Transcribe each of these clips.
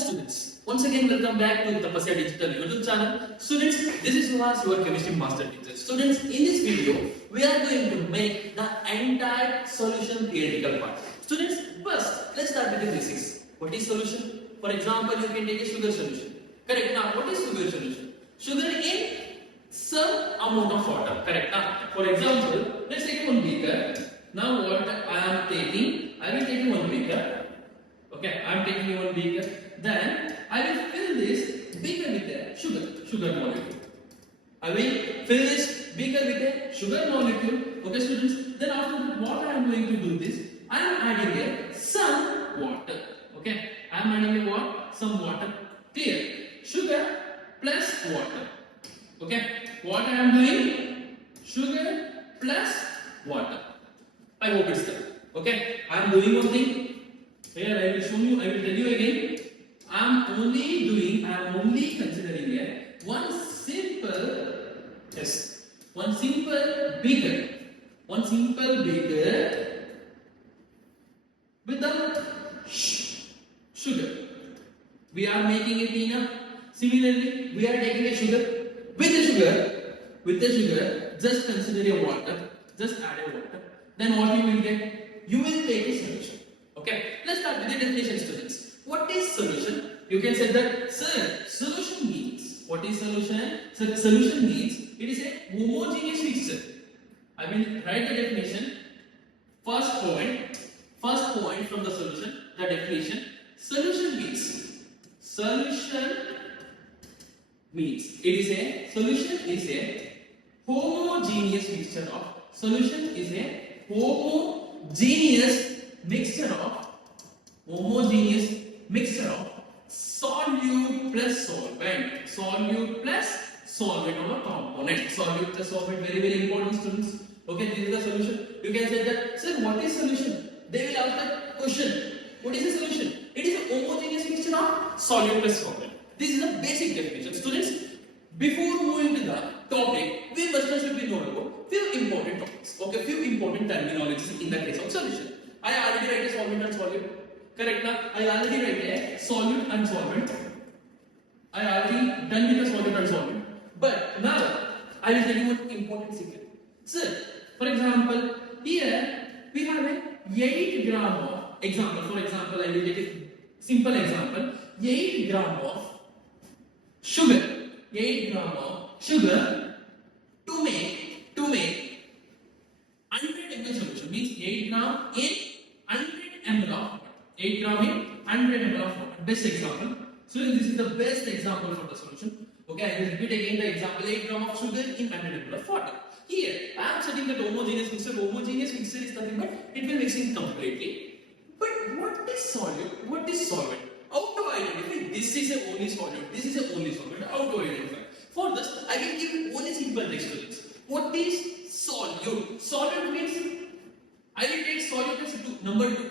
students, once again welcome back to the Tapasya Digital YouTube channel. Students, this is Suhas, your chemistry master teacher. Students, in this video, we are going to make the entire solution theoretical part. Students, first, let's start with the basics. What is solution? For example, you can take a sugar solution. Correct. Now, what is sugar solution? Sugar in some amount of water. Correct. Now, for example, let's take one beaker. Now, what I am taking, I will take one beaker. Okay, I am taking one beaker. Then I will fill this beaker with a sugar molecule. I will fill this beaker with a sugar molecule. Okay, students. Then after that, what I am going to do this? I am adding a some water. Okay, I am adding a what? Some water. Clear? Sugar plus water. Okay, what I am doing? Sugar plus water. I hope it's clear. Okay, I am doing one thing. Here I will show you, I will tell you again. I am only considering here one simple beaker. One simple beaker with the sugar. We are making it in a, similarly, we are taking a sugar, with the sugar, just consider a water, just add a water. Then what you will get? You will take a solution. Okay, let's start with the definition, students. What is solution? You can say that, sir, solution means, what is solution? So, solution means, it is a homogeneous mixture. I will write the definition. First point from the solution, the definition. Solution means, it is a, solution is a homogeneous mixture of, solution is a homogeneous mixture of solute plus solvent of a component. Solute plus solvent, very important, students. Okay, this is the solution. You can say that, sir, what is solution? They will ask the question. What is the solution? It is a homogeneous mixture of solute plus solvent. This is the basic definition, students. Before moving to the topic, we must be know about few important topics. Okay, few important terminologies in the case of solution. I already write a solvent and solute. Correct now? I already write a solute and solvent. I already done with the solute and solvent. But now I will tell you one important secret. Sir, for example, here we have a 8 gram of example. For example, I will take a simple example. 8 gram of sugar. 8 gram of sugar to make 100 ml solution, means 8 gram in 100 ml of water. 8 gram in 100 ml of water. Best example. So this is the best example for the solution. Okay, I will repeat again the example. 8 gram of sugar in 100 ml of water. Here, I am setting that homogeneous mixture. Homogeneous mixture is nothing but it will mixing completely. But what is solute? What is solvent? How to identify this is a only solute, this is a only solvent? How to identify? For this, I will give you only simple textures. What is solute? Solute means I will take solute as number 2.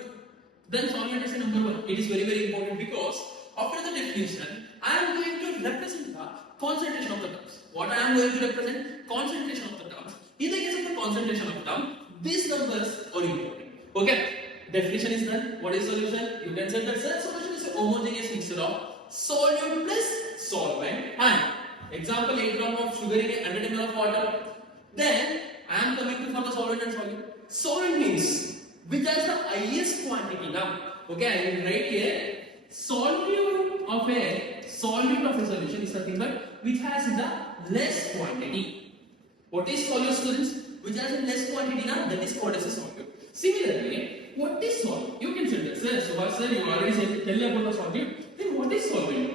Then solvent as number 1. It is very important because after the definition, I am going to represent the concentration of the terms. What I am going to represent? Concentration of the terms. In the case of the concentration of the term, these numbers are important. Okay. Definition is done. What is solution? You can say that solution is a homogeneous mixture of solute plus solvent. And example, 8 gram of sugar in 100 ml of water. Then I am coming to for the solvent and solute. Solvent means which has the highest quantity now. Okay, I will write here solute of a solution is something that which has the less quantity. What is solute, students? Which has a less quantity now, that is called as a solute. Similarly, what is solvent? You can say that, sir, you already said tell about the solute. Then what is solvent?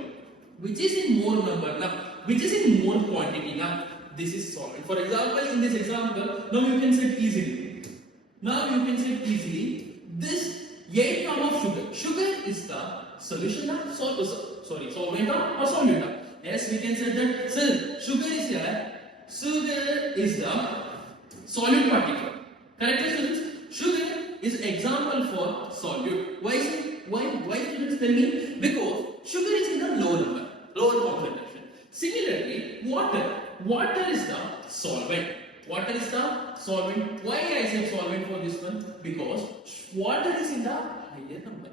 Which is in more number now, which is in more quantity now. This is solvent. For example, in this example, now you can say it easily. This 8 gram of sugar. Sugar is the solution of solvent or solute. Yes, we can say that, sir, sugar is here. Sugar is the solute particle. Correct, students? Sugar is example for solute. Why students tell me? Because sugar is in the lower concentration. Similarly, water is the solvent. Why I say solvent for this one? Because water is in the higher number.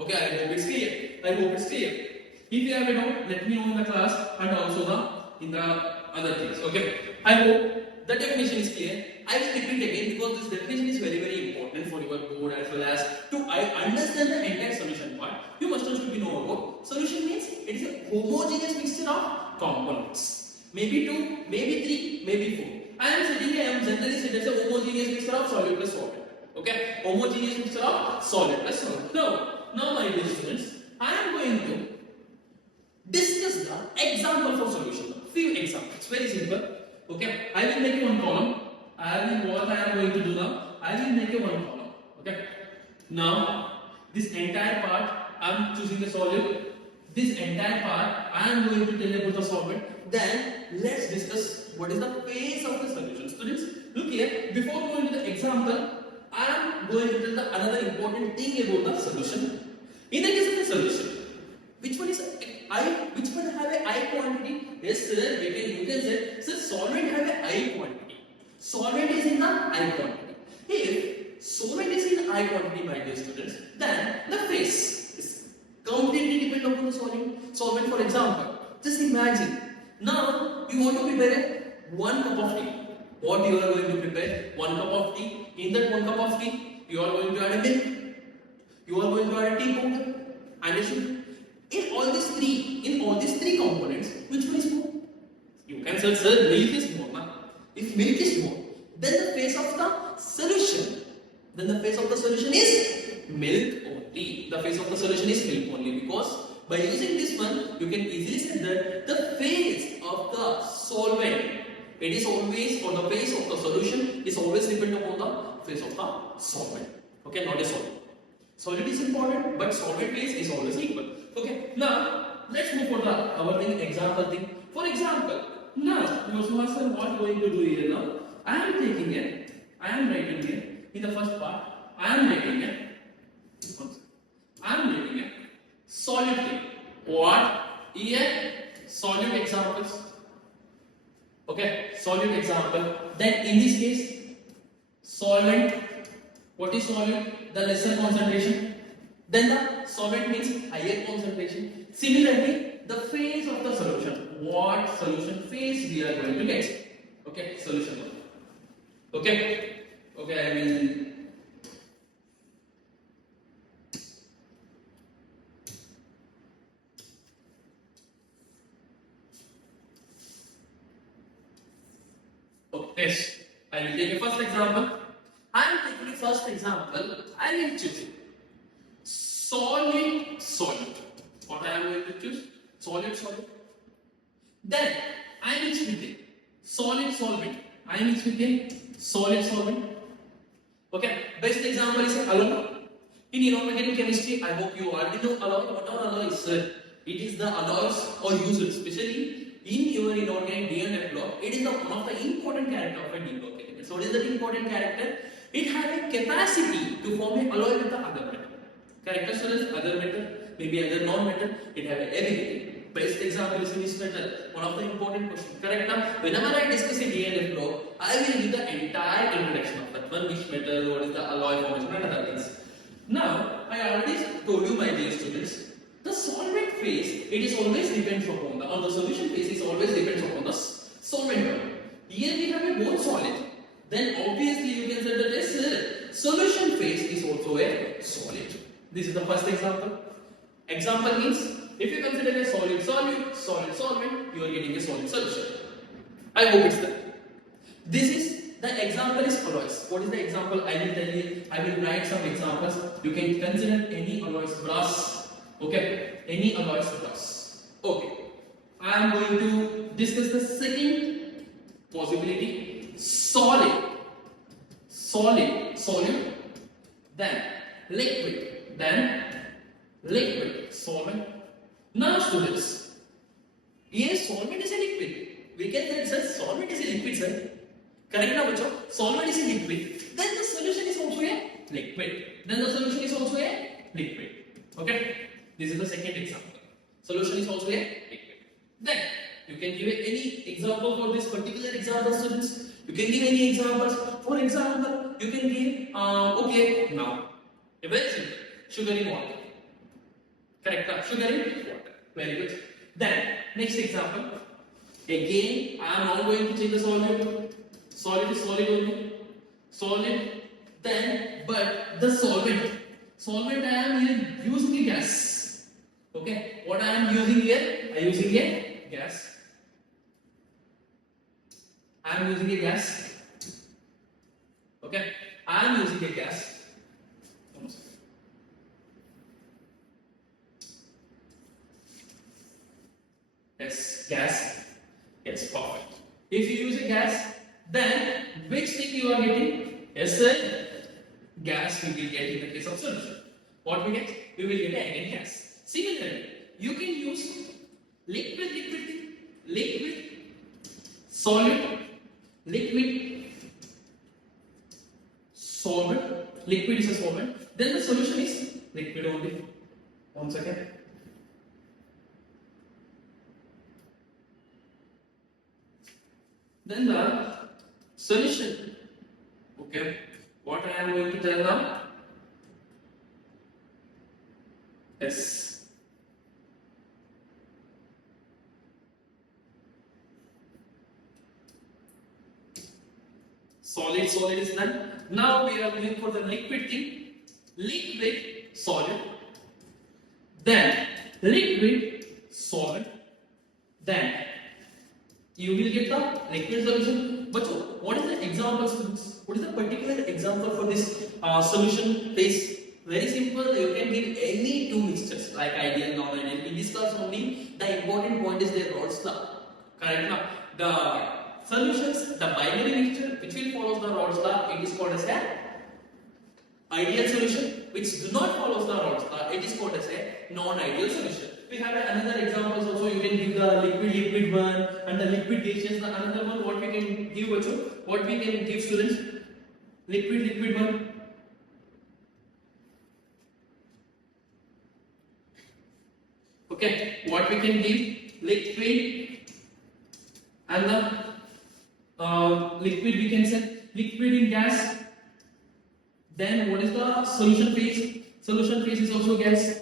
Okay, I hope it's clear. I hope it's clear. If you have a doubt, let me know in the class and also in the other things. Okay, I hope the definition is clear. I will repeat again because this definition is very important for your board as well as to understand the entire solution part. You must also know about solution means it is a homogeneous mixture of components. Maybe 2, maybe 3, maybe 4. I am saying I am generally said as a homogeneous mixture of solid plus solvent. Okay, homogeneous mixture of solid plus solvent. Now my dear students, I am going to discuss the example for solution. Few examples, very simple. Okay, I will make one column. What I am going to do now, I will make one column. Okay, now this entire part I am choosing the solid. This entire part I am going to tell about the solvent. Then let's discuss what is the phase of the solution. Students, look here. Before going to the example, I am going to tell the another important thing about the solution. In the case of the solution, which one is I? Which one have a I quantity? Yes, sir. You can say, sir, solvent have a I quantity. Solvent is in the I quantity. If solvent is in I quantity, my dear students, then the phase is completely dependent upon the solvent. Solvent, for example, just imagine. Now you want to prepare 1 cup of tea. What you are going to prepare? 1 cup of tea. In that 1 cup of tea, you are going to add a milk. You are going to add a tea powder and a sugar. In all these three components, which one is more? You can say, sir, milk is more. Na? If milk is more, then the phase of the solution, is milk only. The phase of the solution is milk only, because by using this one, you can easily say that the phase of the solvent, it is always, or the phase of the solution is always dependent upon the phase of the solvent. Okay, not a solvent. Solid is important, but solvent phase is always equal. Okay, now let's move for the our example thing. For example, now you must ask what I'm going to do here now. I am writing here in the first part. I am writing a solid thing. What? Here, solid examples. Okay, solid example. Then in this case, solvent. What is solvent? The lesser concentration. Then the solvent means higher concentration. Similarly, the phase of the solution. What solution phase we are going to get? Okay, solution one. Okay, I will. Okay, yes. I will take a first example. I am taking the first example. I will choose solid. What I am going to choose? Solid. Then I mix with it. Solid solvent. I mix with it. Solid solvent. Okay. Best example is alloy. In inorganic chemistry, I hope you already know alloy. What are alloys? It is the alloys or used, especially in your inorganic D and F block. It is one of the important character of a D block element. So what is the important character? It has a capacity to form an alloy with the other metal. Characters such as other metal, maybe other non-metal, it has ability. Best example is this metal. One of the important questions. Correct now? Whenever I discuss a D and F block, I will give the entire introduction of that one, which metal, what is the alloy formation, and other things. Now, I already told you, my dear students, the solvent phase, it is always depends upon the solution phase is always depends upon the solvent. Here we have a both solid. Then obviously you can say that yes, solution phase is also a solid. This is the first example. Example means if you consider a solid solvent, you are getting a solid solution. I hope it's there. This is the example is alloys. What is the example? I will tell you. I will write some examples. You can consider any alloys, brass. Okay, any alloys, brass. Okay. I am going to discuss the second possibility. Solid, then liquid, solvent. Now students, yes, solvent is a liquid. We can say solvent is a liquid, sir. Correct now, bacho? Solvent is a liquid. Then the solution is also a liquid. Okay? This is the second example. Solution is also a liquid. Then you can give any example for this particular example, students. You can give any examples. For example, you can give okay now. A very simple sugar in water. Correct. Sugar in water. Very good. Then next example. Again, I am now going to change the solid. Solid is solid only. Solid. Then, but the solvent. Solvent I am here using a gas. Okay. What I am using here? I am using a gas. I am using a gas. Okay. I am using a gas. Yes, gas. Yes, perfect. If you use a gas, then which thing you are getting? Yes, sir. Gas we will get in the case of solution. What we get? We will get again gas. Similarly, you can use liquid, solid, liquid, solvent. Liquid is a solvent. Then the solution is liquid only. 1 second. Then the solution. Okay. What I am going to tell now? Yes. Solid is done. Now we are looking for the liquid thing. Liquid, solid. Then liquid, solid. Then you will get the liquid solution. But what is the example? What is the particular example for this solution phase? Very simple. You can give any two mixtures like ideal, non-ideal. In this class only, the important point is their Rod's law. Correct? Now, the solutions, the binary mixture which will follow the Rod's law, it is called as an ideal solution. Which do not follow the Rod's law, it is called as a non-ideal solution. We have another example also. You can give the liquid one and the liquid gaseous. The another one what we can give also. What we can give students? Liquid one. Okay, what we can give? Liquid and the liquid we can say liquid in gas. Then what is the solution phase? Solution phase is also gas.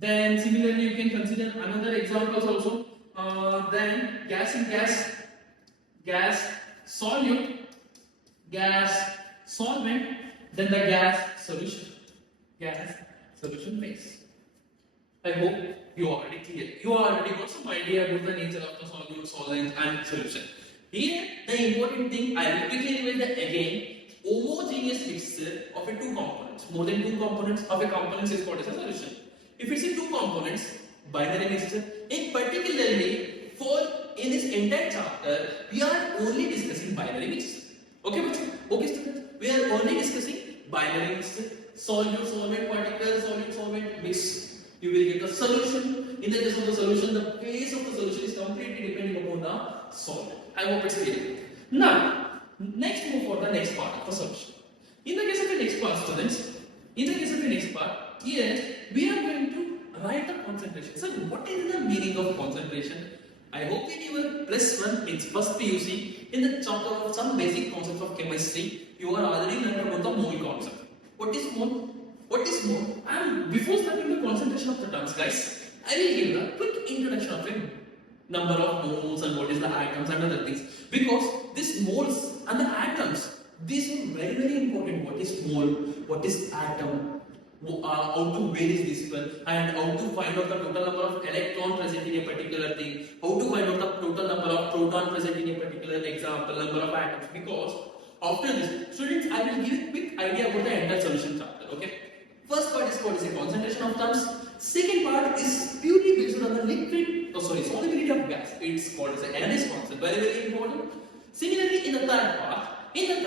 Then similarly you can consider another examples also. Then gas in gas solute, gas solvent, then the gas solution phase. I hope you are already clear. You already got some idea about the nature of the solute, solvent and solution. Here the important thing I will quickly revise that again. Homogeneous mixture of a two components. More than two components of a component is called as a solution. If it's in two components, binary mixture, in particularly for in this entire chapter, we are only discussing binary mixture. Okay, okay, students, we are only discussing binary mixture, solute, solvent, particle, solid, solvent, mix. You will get the solution. In the case of the solution, the phase of the solution is completely depending upon the solvent. I hope it's clear. Now, next move for the next part of the solution. In the case of the next part, students, in the case of the next part, here we are going to write the concentration. So, what is the meaning of concentration? I hope in your +1 means first PUC in the chapter of some basic concepts of chemistry, you are already learned about the mole concept. What is mole? What is mole? And before starting the concentration of the terms, guys, I will give a quick introduction of a number of moles and what is the atoms and other things. Because these moles and the atoms, these are very, very important. What is mole? What is atom? How to vary this one, and how to find out the total number of electrons present in a particular thing, how to find out the total number of protons present in a particular example, number of atoms. Because after this, students, I will give a quick idea about the entire solution chapter. Okay, first part is called as a concentration of terms. Second part is purely based on the solubility of gas. It's called as an NS concept. Very, very important. Similarly, in the third part, you are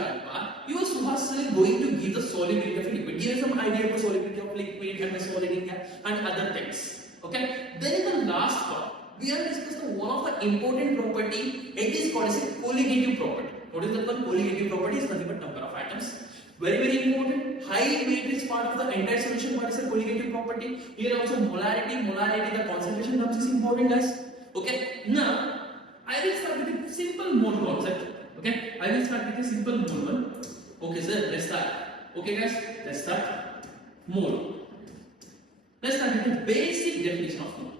going to give the solubility of liquid. Give some idea about solubility of liquid and the solid in gas and other things. Okay. Then in the last part, we are discussing one of the important property. It is called as a colligative property. What is that one? Colligative property is nothing but number of atoms. Very, very important. High matrix part of the entire solution part is a colligative property. Here also molarity, the concentration terms is important, guys. Okay. Now I will start with a simple mole concept. Okay, I will start with a simple mole one. Okay, sir, let's start. Okay, guys, let's start. Mole. Let's start with the basic definition of mole.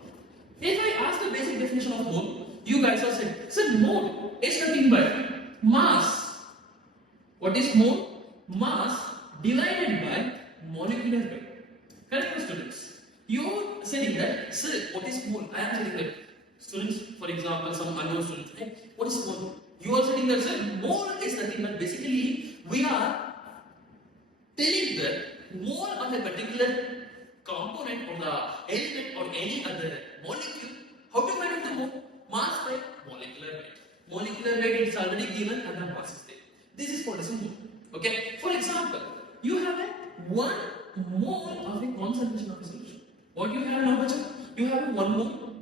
If I ask the basic definition of mole, you guys are saying, sir, mole is nothing but mass. What is mole? Mass divided by molecular weight. Correct, students? You are saying that, sir, what is mole? I am saying that, students, for example, some unknown students, hey, what is mole? You are saying that, sir, mole is nothing but basically we are telling that mole of a particular component or the element or any other molecule. How to find out the mole? Mass by molecular weight. Molecular weight is already given and the mass is there. This is called as a mole. Okay. For example, you have a 1 mole of a concentration of a solution. What you have now, Bacha? You have 1 mole.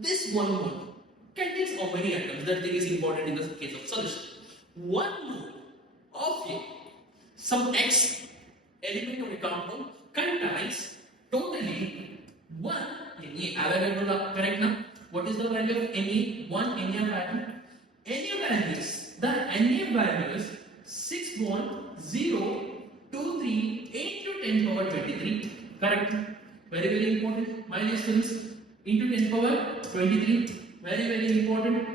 This 1 mole contains how many atoms? That thing is important in the case of solution. 1 mole of a some X element or a compound contains totally 1 Na. Available, correct now? What is the value of Na? 1 Na value. Na value is the Na value is 6.023 into 10 power 23. Correct? Very, very important. My dear students, into 10 power 23. Very, very important.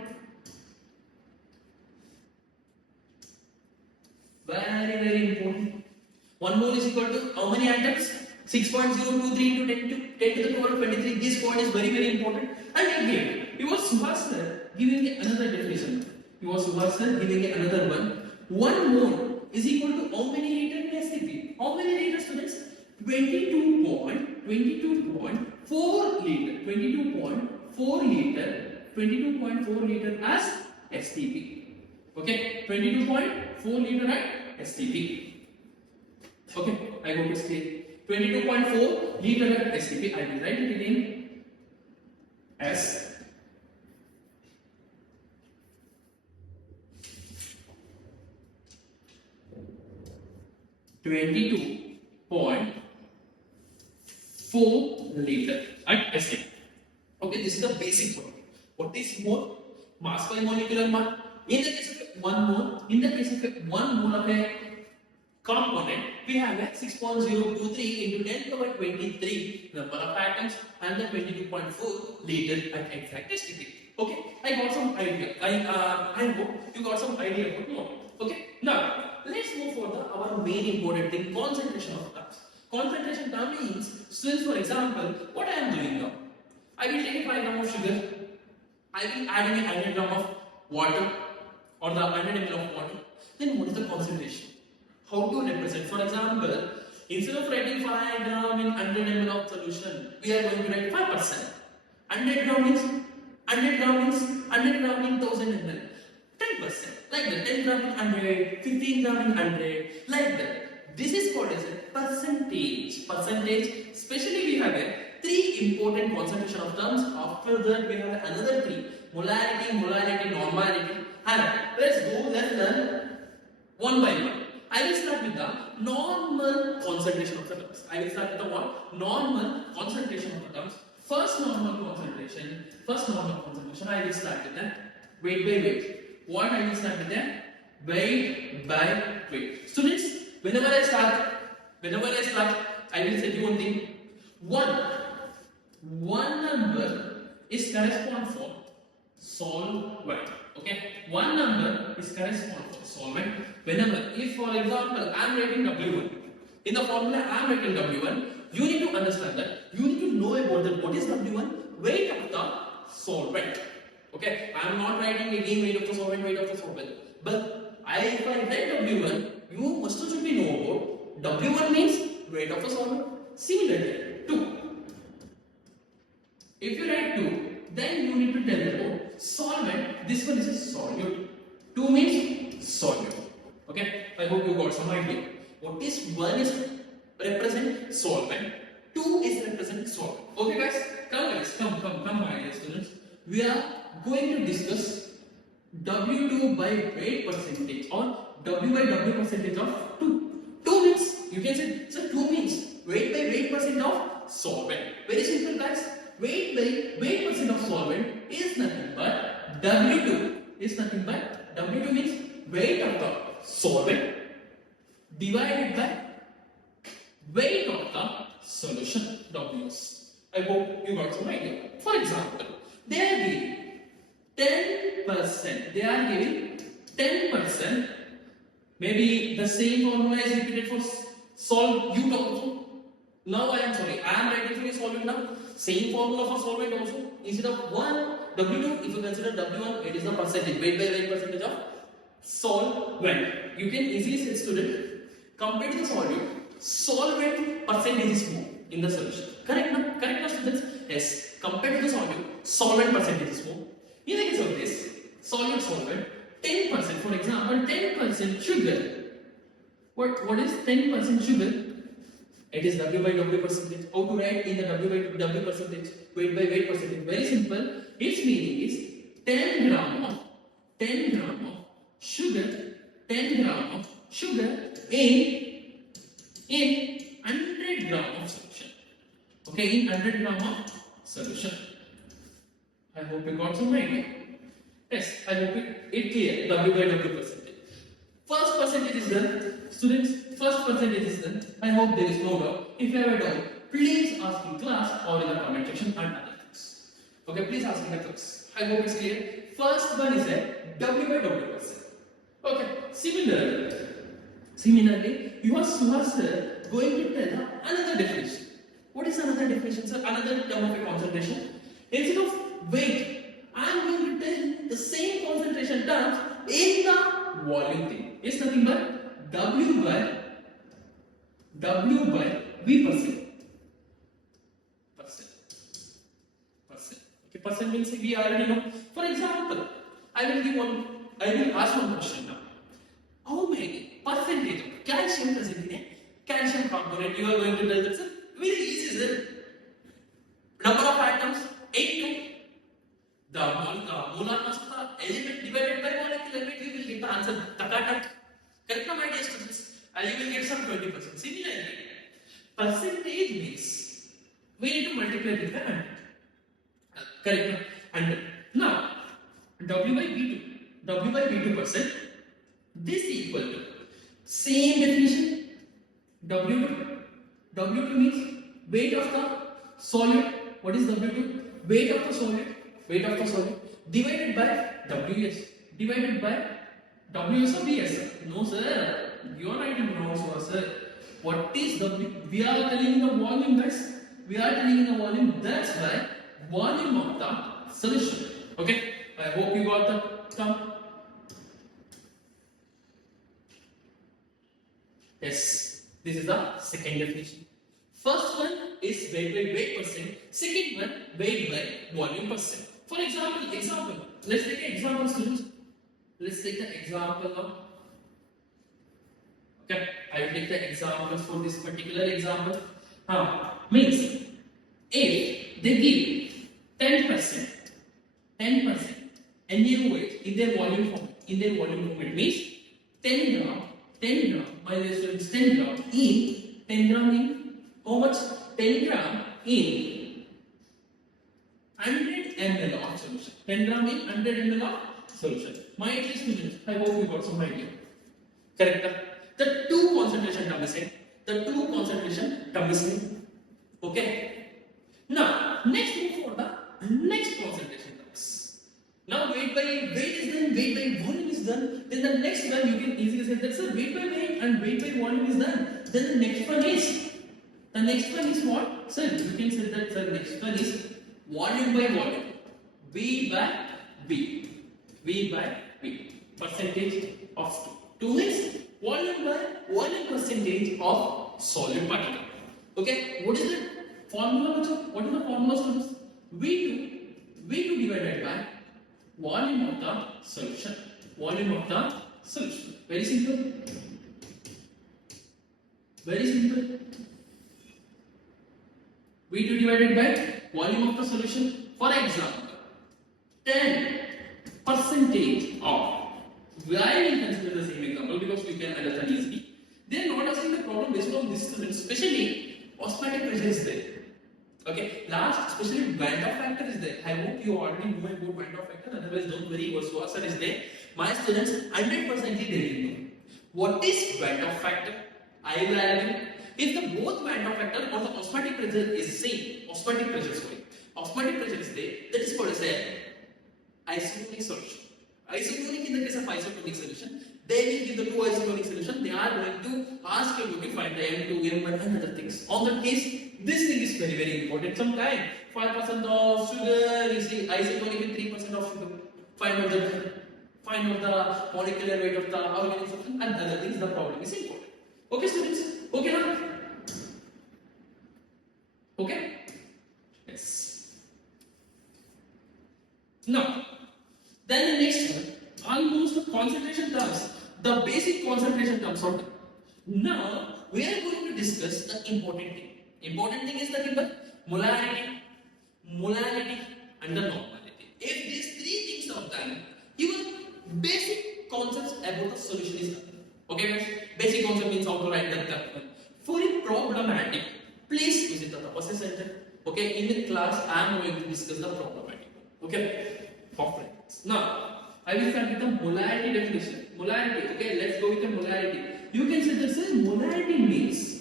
Very, very important. 1 mole is equal to how many atoms? 6.023 into 10 to the power 23. This point is very, very important. And again, it was Subhash sir giving another definition. It was Subhash sir giving another one. 1 mole is equal to how many liter in STP? How many liters, students? 22.4 liter. 22.4 liter as STP. Okay, 22.4 liter at STP. Okay, I hope it's clear. 22.4 liter at STP. I will write it in S. .4 liter at STP. Okay, this is the basic one. What is mole? Mass by molecular mass. In the case of 1 mole, in the case of 1 mole of a component, we have a 6.023 into 10 to the power 23 number of atoms and the 22.4 liter at exact STP. Okay, I got some idea. I hope you got some idea about mole. Okay, now let's move for our main important thing, concentration of terms. Concentration term means, since for example, what I am doing now, I will take 5 grams of sugar, I will add in 100 grams of water or the 100 ml of water. Then what is the concentration? How to represent? For example, instead of writing 5 grams in 100 ml of solution, we are going to write 5%. 100 grams means 100 grams means 100 grams in 1000 ml. 10%. Like that. 10 grams in 100, 15 grams in 100, like that. This is called as a percentage. Percentage. Especially we have a 3 important concentration of terms. After that we have another 3. Molarity, normality. And let's go, let's learn one by one. I will start with the normal concentration of the terms. I will start with the what? Normal concentration of the terms. First normal concentration, I will start with the weight by weight. What I will start with the weight by weight. Students, whenever I start, I will tell you one thing. One number is correspond for solvent. Okay, one number is correspond for solvent. Whenever, if for example, I am writing W1, in the formula I am writing W1, you need to understand that, you need to know about that. What is W1? Weight of the solvent. Okay, I am not writing again weight of the solvent, but if I write W1, you must should be know about W1 means weight of the solvent. Similarly, 2. If you write 2, then you need to tell about solvent. This one is a solute. 2 means solute. Okay, I hope you got some idea. What is 1 is represent solvent, 2 is represent solvent. Okay guys, come my dear students. We are going to discuss W2 by weight percentage or W by W percentage of 2. 2 means, you can say, so 2 means weight by weight percent of solvent. Very simple guys. Weight by weight percent of solvent is nothing but W2 is nothing but W2 means weight of the solvent divided by weight of the solution, Ws. I hope you got some idea. For example, they are giving 10%. They are giving 10%. Maybe the same formula is repeated for solve u also. Now I am sorry, I am writing for a solvent now. Same formula for solvent also. Instead of 1 W2, if you consider W1, it is the percentage, weight by weight percentage of solvent. You can easily say, student, compared to the solvent percentage is more in the solution. Correct now? Correct now, students? Yes. Compared to the solvent percentage is more. In the case of this, solvent, 10%, for example, 10% sugar. What is 10% sugar? It is W by W percentage. How to write in the W by W percentage? Weight by weight percentage. Very simple. Its meaning is 10 gram of sugar, 10 gram of sugar in 100 gram of solution. Okay, in 100 gram of solution. I hope you got some idea. Yes, I hope it clear. W by W percentage. First percentage is done. Students, first percentage is done. I hope there is no doubt. If you have a doubt, please ask in class or in the comment section and other things. Okay, please ask in the class. I hope it's clear. First one is a W by W percent. Okay, similarly, you are going to tell another definition. What is another definition, sir? Another term of a concentration. Instead of weight, I am going to tell the same concentration terms in the volume thing. It's nothing but W by V percent. Okay, percent means we already know. For example, I will ask one question now. How many percentage of calcium present in a calcium component? You are going to tell that, sir. Very easy, sir. Number of atoms, 8. The molar mass of the element divided by molecular weight, you will get the answer. Correct my dear students? And you will get some 20%. Similarly, percentage means we need to multiply with the 100. Correct? 100. Now, W by V2 percent. This equal to same definition. W2 means weight of the solid. What is W2? Weight of the solid divided by WS. Divided by WS or VS? No, sir. You are writing wrong, sir. What is W? We are telling the volume, guys. We are telling the volume. That's why volume of the solution. Okay. I hope you got the term. Yes. This is the second definition. First one is weight by weight percent. Second one, weight by volume percent. For example. Let's take an example, students. Let's take the example of. Okay, I will take the examples for this particular example. Means if they give 10% NaO weight in their volume format, means 10 gram, my dear students, 10 gram in how much? 10 gram in 100 ml of solution. 10 gram in 100 ml of solution. My dear students, I hope you got some idea. Correct? The two concentration term is same. Okay. Now, next move for the next concentration terms. Now, weight by weight is done, weight by volume is done. Then the next one you can easily say that, sir, weight by weight and weight by volume is done. Then the next one is what? Sir, you can say that the next one is volume by volume. V by V. Percentage of 2 means volume by volume percentage of solid particle. Okay, what is the formula? What is the formula? V2 divided by volume of the solution. Very simple. V2 divided by volume of the solution. For example, 10% of. Why we consider the same example? Because we can understand easily. They are not asking the problem based on this, especially osmotic pressure is there. Okay, last, especially Van Hoff factor is there. I hope you already know about Van Hoff factor, otherwise don't worry, Oswasser is there. My students 100% they will know. What is Van Hoff factor? I will add you. If the both Van der factor or the osmotic pressure is same, osmotic pressure is there, that is called as a isotonic solution. Isotonic in the case of isotonic solution, they will give the two isotonic solution. They are going to ask you to find the M2, M1 and other things. On that case, this thing is very important. Sometimes 5% of sugar is isotonic and 3% of sugar. Find out the molecular weight of the organism and other things. The problem is important. Okay, students? Okay now? Okay? Yes. Now, then the next one, almost the concentration terms, the basic concentration terms of. Now, we are going to discuss the important thing. Important thing is the molarity, and the normality. If these three things are done, even basic concepts about the solution is done. Okay guys? Basic concept means how to write that. For a problematic, please visit the Tapasya Center. Okay, in the class I am going to discuss the problematic. Okay? Perfect. Now, I will start with the molarity definition. Molarity, okay, let's go with the molarity. You can say this is molarity means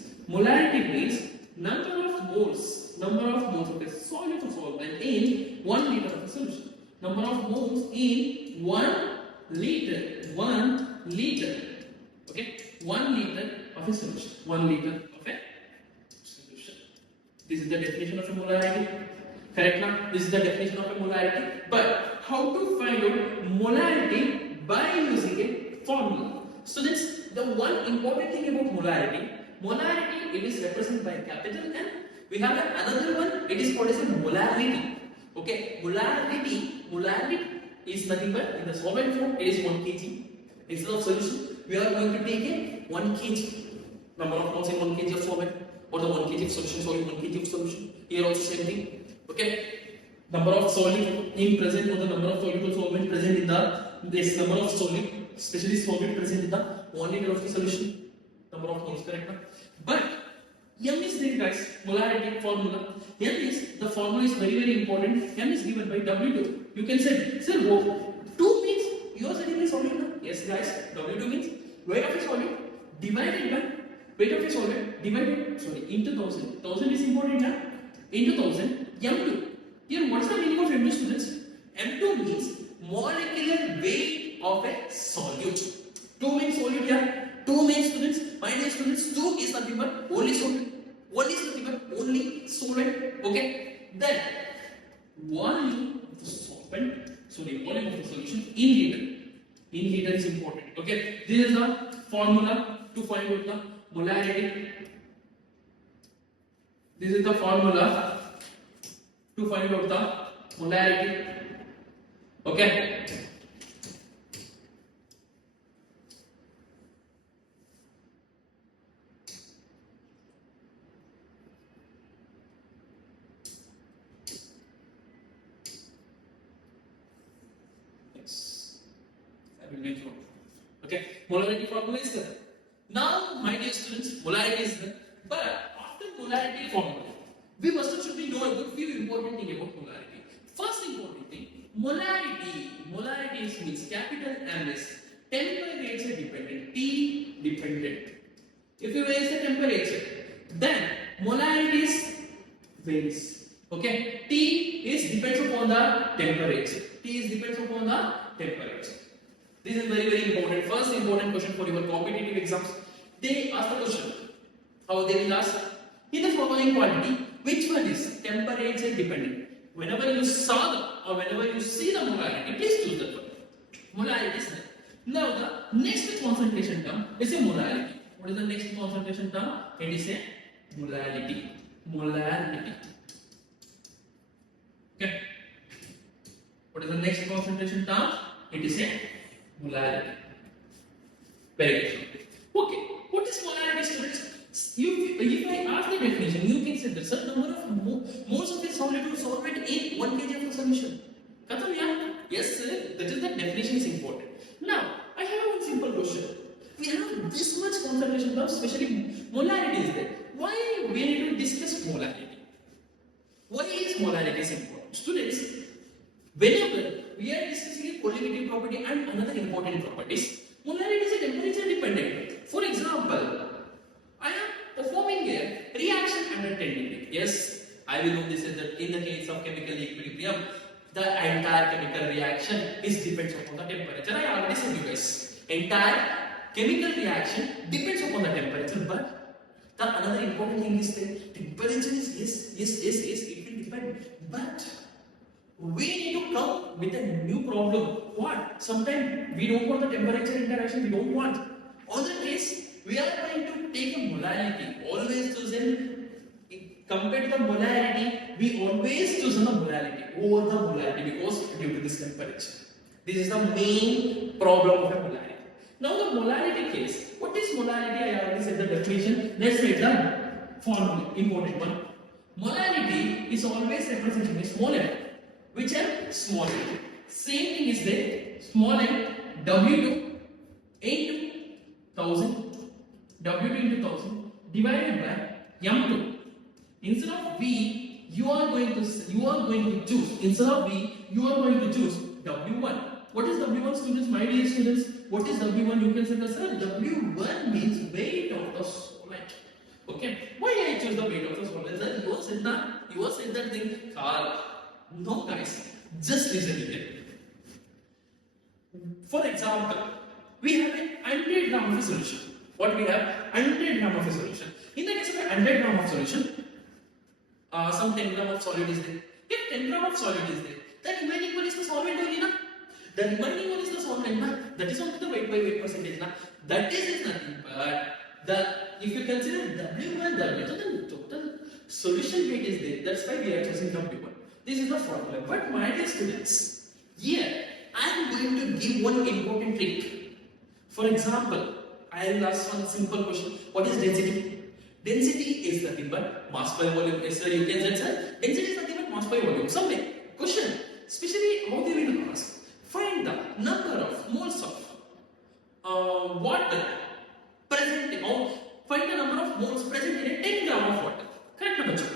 number of moles of a solid or solvent in 1 liter of a solution. Number of moles in 1 liter. Okay, 1 liter of a solution. 1 liter of a solution. This is the definition of a molarity. Correct now? This is the definition of a molarity. But how to find out molarity by using a formula? So that's the one important thing about molarity. Molarity, it is represented by capital M. We have another one, it is called as a molarity. Okay, molarity is nothing but in the solvent form, it is 1 kg. Instead of solution, we are going to take a 1 kg. Number of moles in 1 kg of solvent, or the 1 kg of solution, sorry, 1 kg of solution. Here also same thing. Okay, number of solid in present, or the number of soluble solvent present in this number of solid, especially solid present in the 1 liter of the solution. Number of moles, correct? But M is there, guys. Molarity formula. M is the formula is very important. M is given by W2. You can say, sir, 2 means you are studying a solid. No? Yes, guys. W2 means weight of a solid divided by weight of a solid divided into 1000. 1000 is important, huh? Into 1000. M2. Here, what's the meaning of M2, students? M2 means molecular weight of a solute. 2 means solute, yeah. 2 means students. My dear students, 2 is nothing but only solute. 1 is nothing but only solvent. Okay. Then volume of the solvent. Volume of the solution in liter. In liter is important. Okay. This is the formula to find out the molarity. This is the formula to find out the molarity. Okay. Yes. I will make sure. Okay. Molarity formula is there. Now, my dear students, molarity is there. But after molarity formula, we must should be know about few important thing about molarity. First important thing, molarity means capital M is temperature dependent, T dependent. If you raise the temperature, then molarity is varies. Okay, T is depends upon the temperature. This is very important. First important question for your competitive exams. They ask the question. How they will ask? In the following quantity, which one is temperature dependent? Whenever you saw the or whenever you see the molarity, please choose that one. Molarity is there. Now the next concentration term is a molarity. What is the next concentration term? It is a molarity. Okay. What is the next concentration term? It is a molarity. Very good. Okay. What is molarity, students? If I ask the definition, you can say the certain number of moles of a solid or solvent in 1 kg of a solution. Katham, yeah? Yes, sir. That is the definition is important. Now, I have one simple question. We have this much concentration terms, especially molarity is there. Why we need to discuss molarity? Why is molarity important? Students, whenever we are discussing a colligative property and another important properties, molarity is a temperature dependent. For example, I am performing I will only say that in the case of chemical equilibrium, the entire chemical reaction is depends upon the temperature. I already said you guys. Entire chemical reaction depends upon the temperature, but the another important thing is that temperature is yes, it will depend. But we need to come with a new problem. What? Sometimes we don't want the temperature interaction, we don't want. On the case, we are going to take a molarity. Always choose compared to the molarity, we always choose the molarity over the molarity because due to this temperature. This is the main problem of a molarity. Now the molarity case. What is molarity? I already said the definition. Let's write the formula. Important one. Molarity is always represented by small m. Which m? Small m. Same thing is there. Small m W2 into 1000 W2 into 1000 divided by m2. Instead of V, you are going to choose. Instead of V, you are going to choose W1. What is W1, students? My dear students, what is W1? You can say that, sir, W1 means weight of the solid. Okay. Why I choose the weight of the solid? Sir, you said that thing. Carl. No, guys. Just listen to it. For example, we have a 100 gram of a solution. What we have? 100 gram of a solution. In the case of a 100 gram of solution, some 10 gram of solid is there. If 10 gram of solid is there, then remaining one is the solvent only, na? The remaining one is the solvent, na? That is only the weight by weight percentage, na? That is nothing but if you consider W1, then total solution weight is there. That's why we are choosing W1. This is the formula. But my dear students, here I am going to give one important trick. For example, I will ask one simple question. What is density? Density is nothing but mass by volume. Yes, sir, you can say, sir. Density is nothing but mass by volume. Somewhere. Question. Especially how they will ask. Find the number of moles of water present in, find the number of moles present in a 10 gram of water. Correct, Nabacho?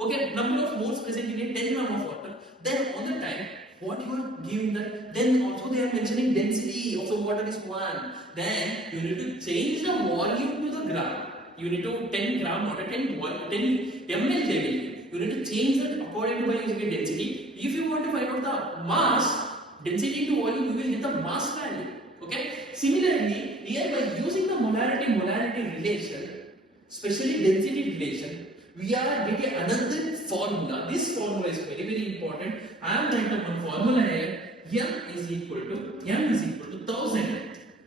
Okay, number of moles present in a 10 gram of water. Then on the time, what you are giving that, then also they are mentioning density of the water is 1. Then you need to change the volume to the gram. You need to 10 gram or 10 ml level. You need to change that according to by using a density. If you want to find out the mass, density to volume, you will get the mass value. Okay. Similarly, here by using the molarity relation, especially density relation, we are getting another formula. This formula is very, very important. I am writing one formula here. M is equal to 1000,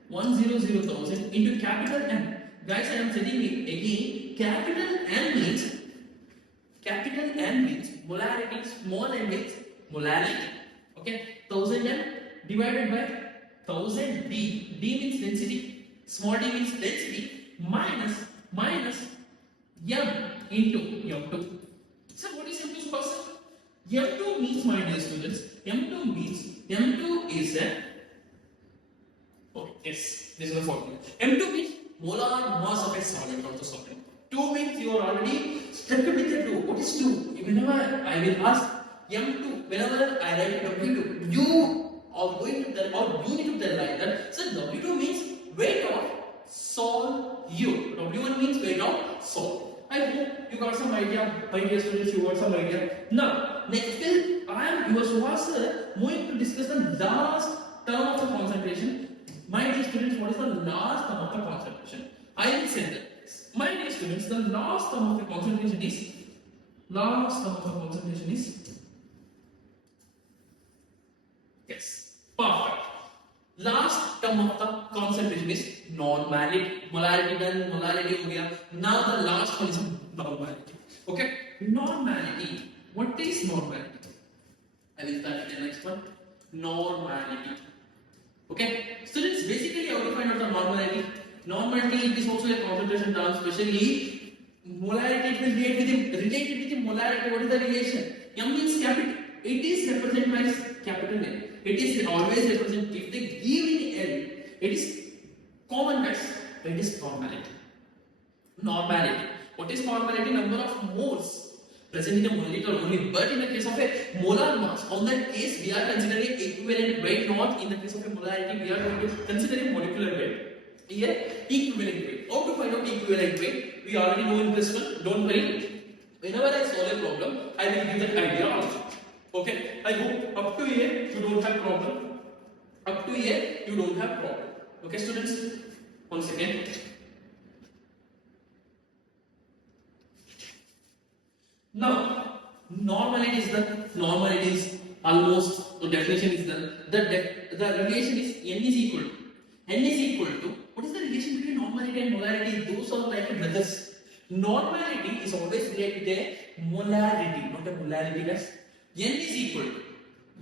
100,000 into capital M. Guys, I am telling you again, capital M means molarity, small m means molarity. Okay, 1000 m divided by 1000 d. D means density, small d means density, minus m into m2. So what is m2 person? M2 means, my dear students, M2 is a, okay, yes, this is the formula. M2 means molar mass of a solid or the solid. 2 means you are already stuck with the 2. What is 2? Whenever I will ask M2, whenever I write W2, you are going to tell, or you need to tell like that. So W2 means weight of solute. W1 means weight of solute. I hope you got some idea, my dear students, you got some idea. Now, next is I am your Suhas going to discuss the last term of the concentration. My dear students, what is the last term of the concentration? I will say that. My dear students, the last term of the concentration is yes, perfect. Last term of the concentration is normality. Molarity done, molarity ho gaya. Now the last one is normality. Okay, normality. What is normality? I will start with the next one. Normality. Okay, students, basically how to find out the normality. Normality is also a concentration term, especially molarity. It will related with the molarity. What is the relation? M means capital. It is represented by capital N. It is always represented. If they give in N, it is common guys. It is normality. Normality. What is normality? Number of moles present in a molecule only. But in the case of a molar mass, on that case we are considering equivalent weight. Not in the case of a molarity, we are going to consider molecular weight. Here, equivalent weight. How to find out equivalent weight? We already know in this one. Don't worry. Whenever I solve a problem, I will give that idea also. Okay, I hope up to here you don't have problem. Up to here you don't have problem. Okay, students. Once again. Now, normality is almost the definition is the relation is n is equal to what is the relation between normality and molarity? Those are like brothers. Normality is always related to a molarity, not a molarity, guys. N is equal to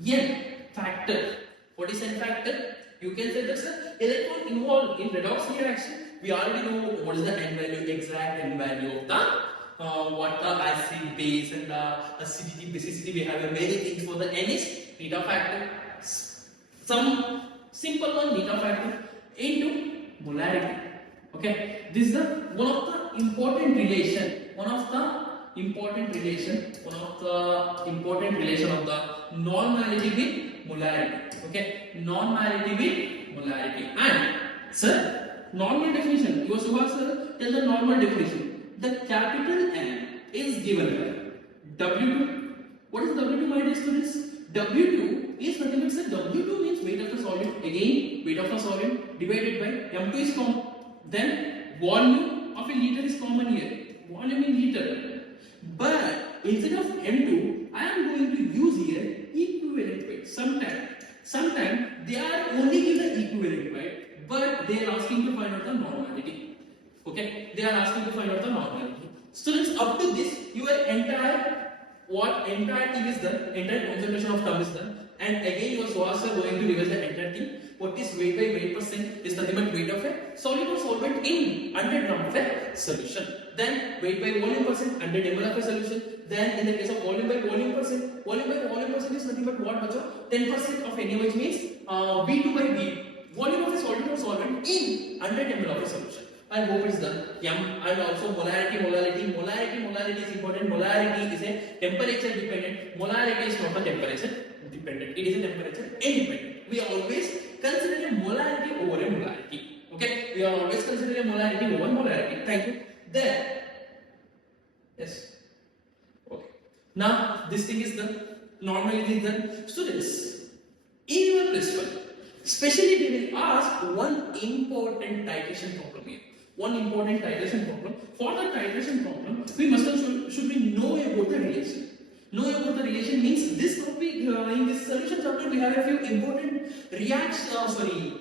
n factor. What is n factor? You can say that's the electron involved in redox reaction. We already know what is the n value, exact n value of the what the acid base and the acidity, basicity. We have many things for the n is beta factor. Some simple one, beta factor into molarity. Okay, this is one of the important relation of the normality with molarity. Okay, normality with molarity. And sir, normal definition. You Subhash sir, tell the normal definition. The capital N is given by W2. What is W2, my dear students? W2 is nothing but, sir, W2 means weight of the solvent. Again, weight of the solvent divided by M2 is common. Then volume of a liter is common here. Volume in liter. But instead of M2, I am going to use here equivalent weight. Sometimes they are only given equivalent weight, but they are asking to find out the normality. Okay, they are asking to find out the normality. Students, up to this, your entire thing is done, entire concentration of term is done, and again your Swaz are going to reveal the entire thing. What is weight by weight percent is nothing but weight of a solid or solvent in 100 gram of a solution. Then weight by volume percent, 100 ml of a solution. Then in the case of volume by volume percent is nothing but what much? 10% of any which means V2 by V. Volume of a solid or solvent in 100 ml of a solution. I hope it's done. And also molarity is important. Molarity is a temperature dependent. Molarity is not a temperature dependent. It is a temperature independent. We always consider a molarity over a molarity. Okay? We are always considering a molarity over molarity. Thank you. Then, yes. Okay. Now this thing is done. Normality is done. Students, in your principal, especially they will ask one important titration problem here. One important titration problem. For the titration problem, we must should we know about the relation. Know about the relation means this topic in this solution chapter we have a few important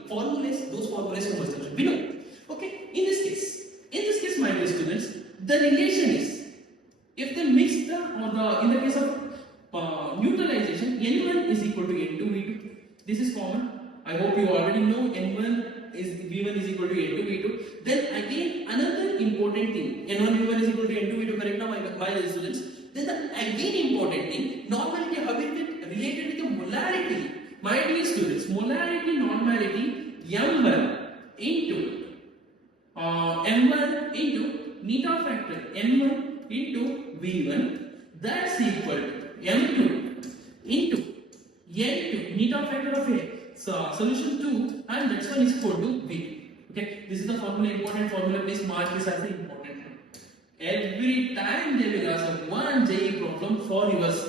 formulas. Those formulas we must we know. Okay. In this case, my dear students, the relation is if the mixed in the case of neutralization, N1 is equal to N2 V2. This is common. I hope you already know N1 is V1 is equal to N2 V2. Then again another important thing, N1 V1 is equal to N2 V2. Correct now, my students. Then the again important thing, normality how it is related with the molarity. My dear students, molarity, normality, M1 into M1 into neta factor N1 into V1, that's equal to M2 into N2 neta factor of A. So solution 2 and next one is equal to V2. Okay, this is the formula, important formula. Please mark this as an important one. Every time they will ask one JE problem for yours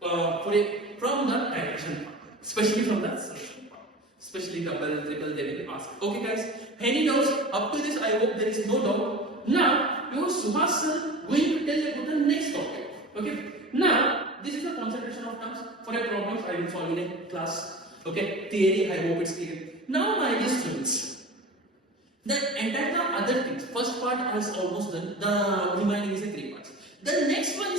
from the titration part, especially from the solution part, especially double and triple they will ask. Okay guys, any doubts up to this? I hope there is no doubt. Now your Subhash sir going to tell you about the next topic. Okay, now this is the concentration of terms for a problem I will solve in a class. Okay, theory, I hope it's clear. Now, my dear students, the entire other things, first part is almost done, the remaining is a 3 parts. The next one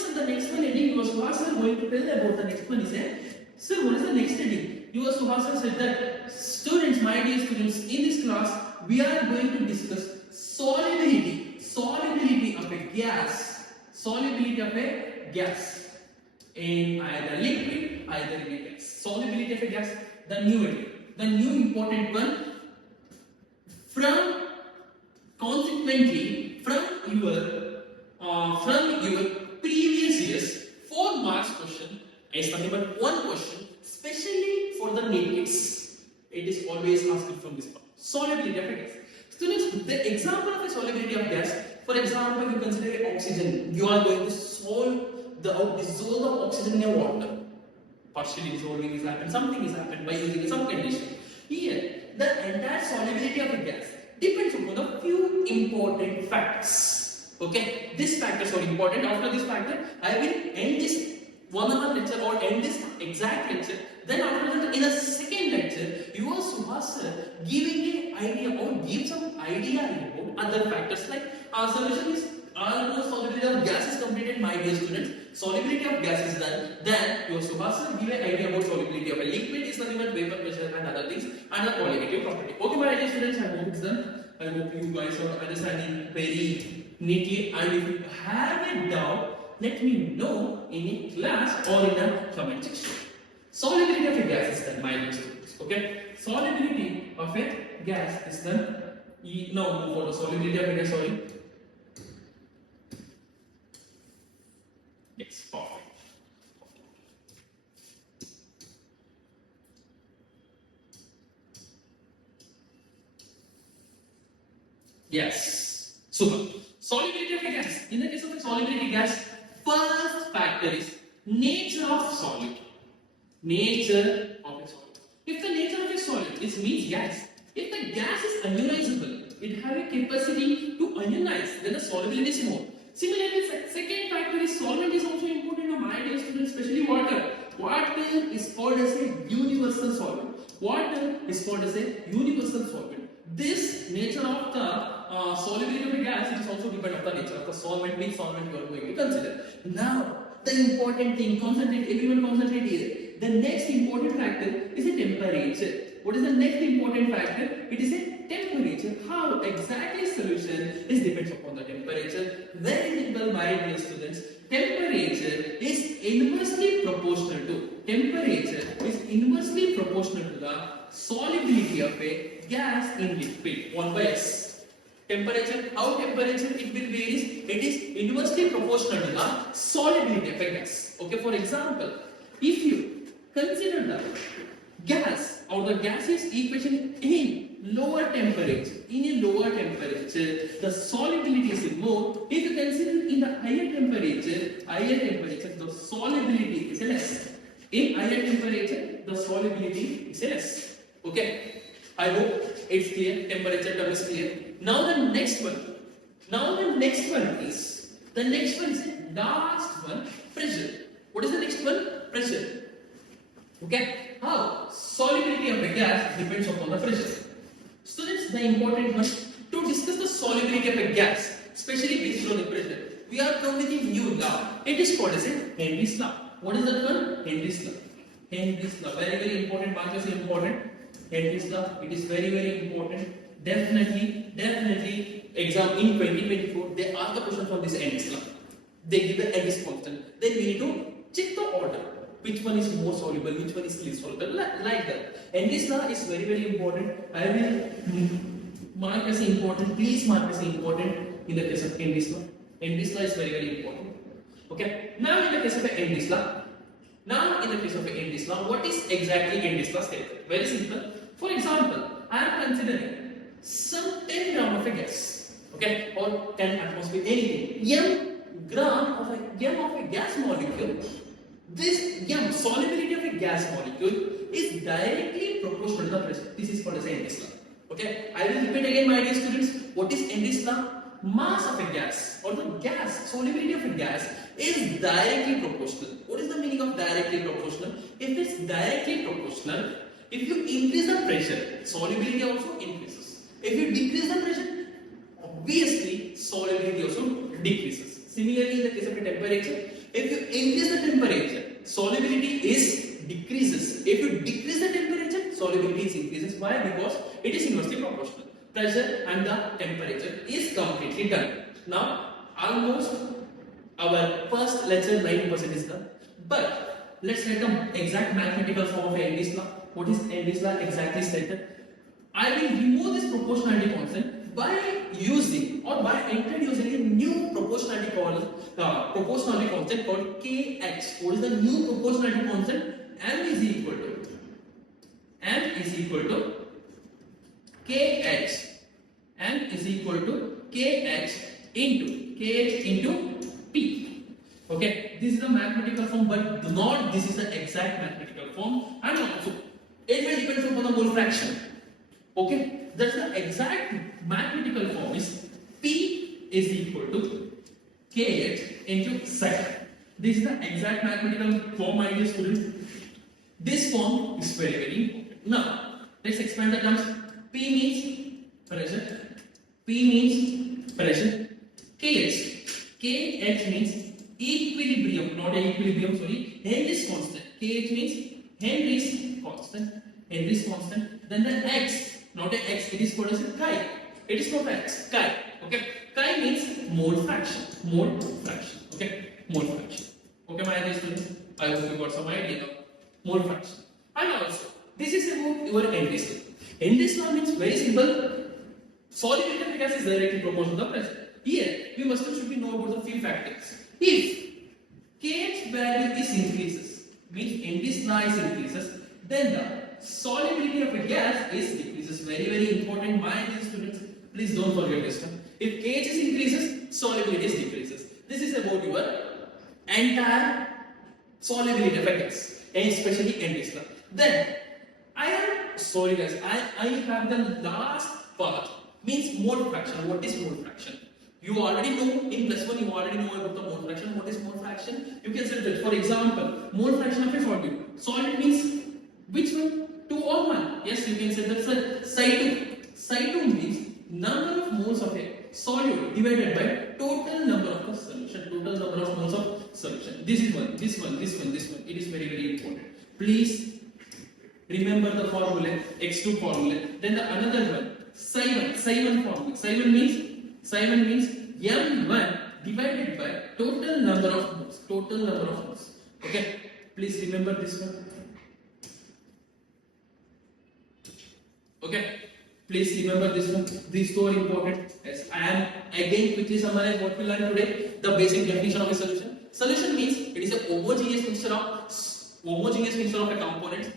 heading, your Subhash are going to tell about the next one is a, sir, what is the next heading? Your Subhash said that, students, my dear students, in this class, we are going to discuss solubility of a gas, in either liquid, either in a gas. Solubility of a gas. The new important one, consequently from your previous year's 4 marks question is nothing but one question, especially for the natives. It is always asked from this part. Solubility of a gas. Students, the example of a solubility of gas, for example, you consider oxygen. You are going to dissolve the oxygen in a water. Partially dissolving is happened, something is happened by using some condition. Here, the entire solubility of a gas depends upon a few important factors. Okay, these factors are important. After this factor, I will end this 1 hour lecture or end this exact lecture. Then after that, in a second lecture, you are Subhas sir giving an idea or give some idea about other factors like our solution is almost solubility of gas is completed, my dear students. Solubility of gas is done. Then your Subhas sir give an idea about solubility of a liquid is nothing but vapor pressure and other things and the qualitative property. Okay, my dear students, I hope it's done. I hope you guys are understanding very neatly. And if you have a doubt, let me know in a class or in a comment section. Solubility of a gas is done, my dear students. Okay, solubility of a gas is done. Now move for the solubility of a gas. Sorry. Yes, perfect. Yes, super. Solubility of a gas. In the case of a solubility gas, first factor is nature of solid. Nature of a solid. If the nature of a solid is means gas, if the gas is ionizable, it has a capacity to ionize, then the solubility is more. Similarly, second factor is solvent is also important in my dear students, especially water. Water is called as a universal solvent. Water is called as a universal solvent. This nature of the solubility of a gas, it is also depend on the nature of the solvent, which solvent you are going to consider. Now, the important thing, concentrate, everyone concentrate here. The next important factor is a temperature. What is the next important factor? It is a temperature. How exactly solution is depends upon the temperature. Very simple, my dear students. Temperature is inversely proportional to the solubility of a gas in liquid. 1 by S. Temperature, how temperature it will varies? It is inversely proportional to the solubility of a gas. Okay, for example, if you consider the gas or the gaseous equation in lower temperature, the solubility is more. If you consider in the higher temperature, the solubility is less. In higher temperature, the solubility is less. Okay, I hope it's clear. Temperature term is clear. Now the next one is last one, pressure. What is the next one? Pressure. Okay, how solubility of a gas depends upon the pressure. Students, the important one to discuss the solubility of a gas, especially based on the pressure, we are come with a new law. It is called as a Henry's law. What is that one? Henry's law. Henry's law, very important. Markers are important. Henry's law, it is very important. Definitely. Exam in 2024, they ask the question from this Henry's law. They give the Henry's constant. Then we need to check the order. Which one is more soluble, which one is less soluble, like that. And this law is very important. I will mark as important. Please mark as important in the case of Henry's law. Henry's law is very important. Okay. Now in the case of a Henry's law, what is exactly Henry's law statement? Very simple. For example, I am considering some 10 gram of a gas, okay, or 10 atmosphere, anything. Gram of a gas molecule. This solubility of a gas molecule is directly proportional to the pressure. This is called as Henry's law. Okay, I will repeat again, my dear students. What is Henry's law? Mass of a gas or the gas solubility of a gas is directly proportional. What is the meaning of directly proportional? If it's directly proportional, if you increase the pressure, solubility also increases. If you decrease the pressure, obviously solubility also decreases. Similarly, in the case of a temperature, if you increase the temperature, solubility decreases. If you decrease the temperature, solubility increases. Why? Because it is inversely proportional. Pressure and the temperature is completely done. Now, almost our first lecture 90% is done. But let's write the exact mathematical form of Henry's law. What is Henry's law exactly stated? I will remove this proportionality constant by using or by introducing a new proportionality constant called KH. What is the new proportionality constant? M is equal to KH. M is equal to KH into P. Okay, this is the mathematical form, but do not this is the exact mathematical form, and also it will depend upon the mole fraction. Okay, that's the exact mathematical form is P is equal to KH into sec. This is the exact mathematical form, my dear students. This form is very important. Now, let's expand the terms. P means pressure. P means pressure. KH means equilibrium, not equilibrium, sorry. Henry's constant. KH means Henry's constant. Henry's constant. Then the X, not a X, it is called as a chi. It is called X, chi. Okay. Chi means mole fraction. Mole fraction. Okay. Mole fraction. Okay, my dear students. I hope you got some idea of mole fraction. And also, this is about your Henry's law. Henry's law means very simple. Solid liquid gas is directly proportional to the pressure. Here, we must should be know about the few factors. If KH value is increases, means Henry's law is increases, then the solubility of a gas is decreases. Very important, my dear students. Please don't forget this one. If KH is increases, solubility is decreases. This is about your entire solubility of a gas, especially Henry's law. Then I am sorry guys, I have the last part, means mole fraction. What is mole fraction? You already know in plus one, you already know about the mole fraction. What is mole fraction? You can say that, for example, mole fraction of a solid. Solid means which one? 2 or 1. Yes, you can say that's a Psi2. Psi2 means number of moles of a solute divided by total number of the solution. Total number of moles of solution. This is one, this one, this one, this one. It is very important. Please remember the formula, X2 formula. Then the another one, Psi1 formula. Psi1 means M1 divided by total number of moles. Total number of moles. Okay. Please remember this one. Okay. Please remember this one. These two are important. Yes. I am again quickly summarize what we learned today. The basic definition of a solution. Solution means it is a homogeneous mixture of a component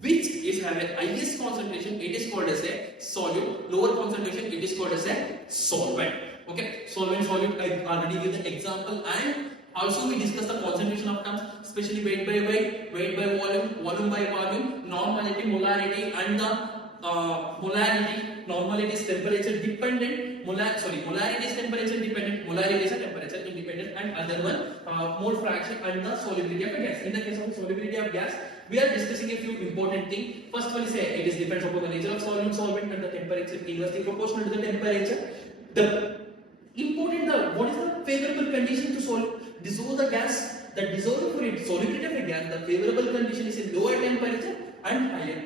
which is have a highest concentration. It is called as a solute. Lower concentration. It is called as a solvent. Okay. Solvent, solute. I already gave the example, and also we discussed the concentration of terms, especially weight by weight, weight by volume, volume by volume, normality, molarity, and the molarity. Normality is temperature dependent. Molarity is temperature dependent. Molarity is a temperature independent. And other one, mole fraction and the solubility of a gas. In the case of the solubility of gas, we are discussing a few important things. First one is it is depends upon the nature of solvent and the temperature inversely proportional to the temperature. The important what is the favorable condition to dissolve the gas? The dissolved solubility of a gas, the favorable condition is a lower temperature and higher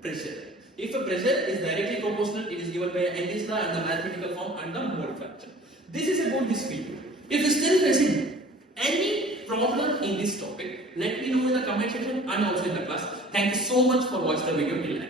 pressure. If a pressure is directly proportional, it is given by Henry's law and the mathematical form and the mole fraction. This is about this video. If you still facing any problem in this topic, let me know in the comment section and also in the class. Thank you so much for watching the video till now.